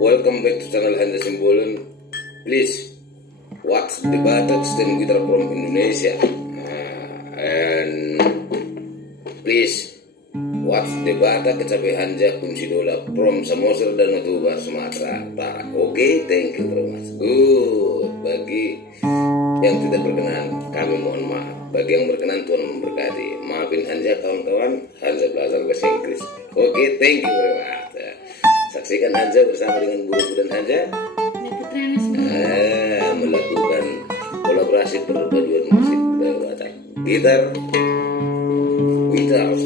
Welcome back to channel Handa Simbolon. Please watch the Batak stand guitar from Indonesia. And please watch the Batak Kecapi Hanja Kunci Dola from Samosir dan Matuba Sumatera Utara. Oke, thank you very much. Good. Bagi yang tidak berkenan, kami mohon maaf. Bagi yang berkenan, Tuhan memberkati. Maafin Hanja kawan-kawan, Hanja belajar bahasa Inggris. Oke, thank you very much. Saksikan Hanja bersama dengan Buruku dan Hanja melakukan kolaborasi perpaduan musik Batak gitar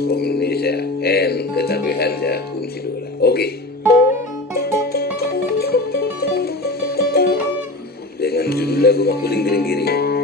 from Indonesia and Kecapi Hanja Kunci Dola. Oke. Dengan judul lagu Makuling Giring-Giring.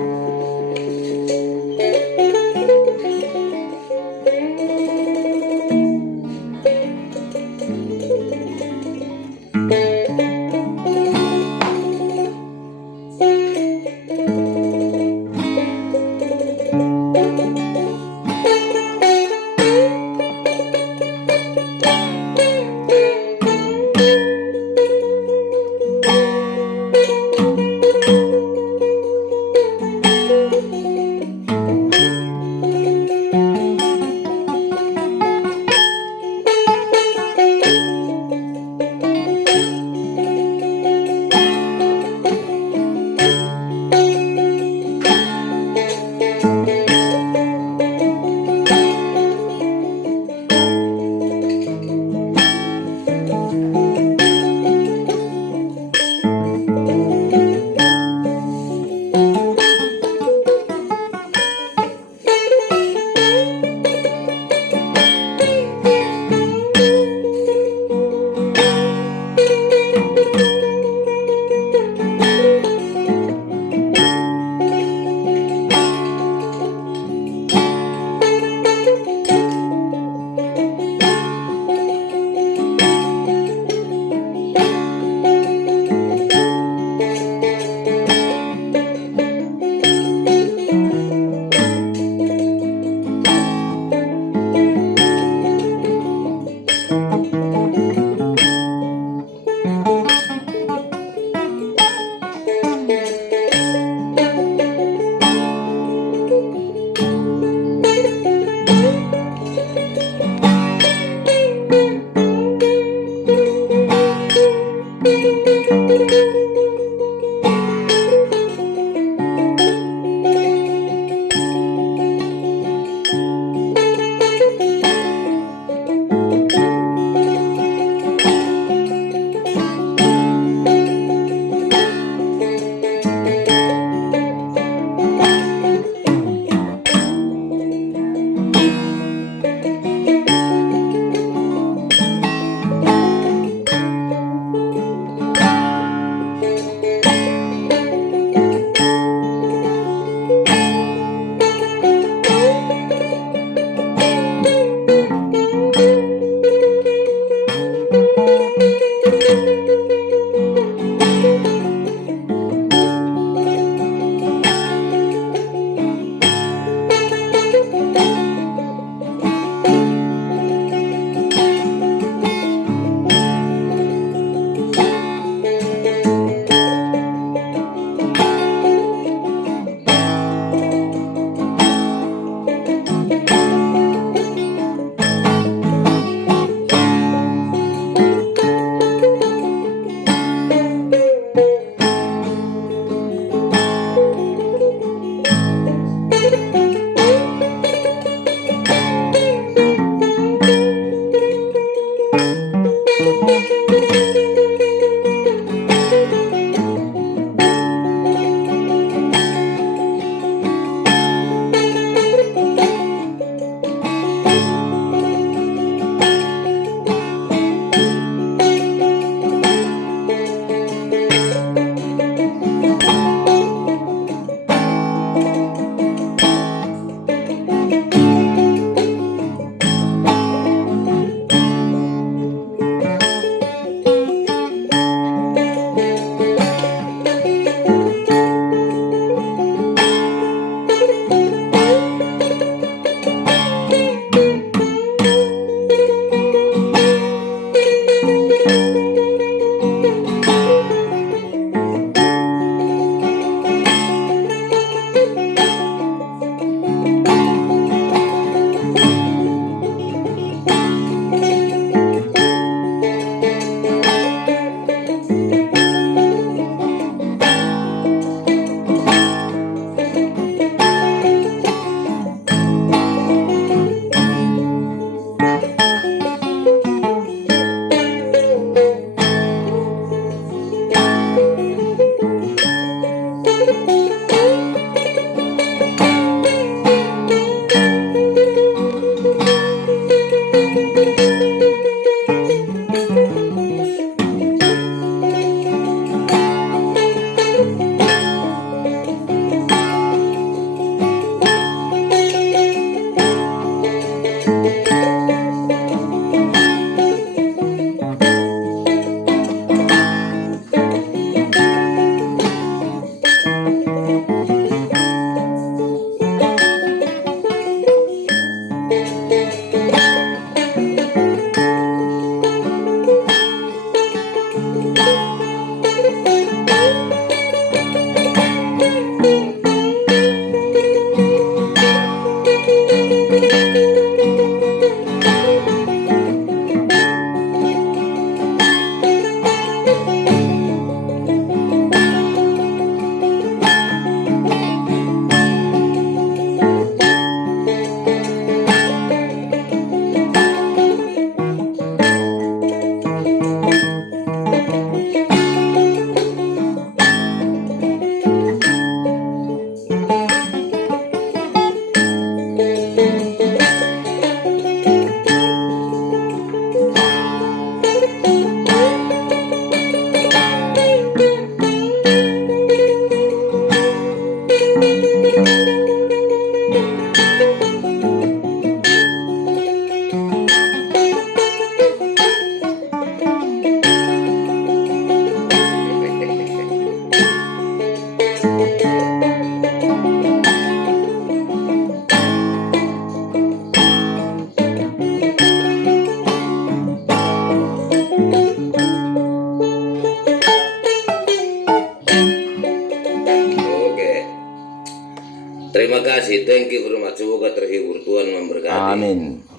Terima kasih, thank you very much. Semoga terhibur, Tuhan memberkati. Amin.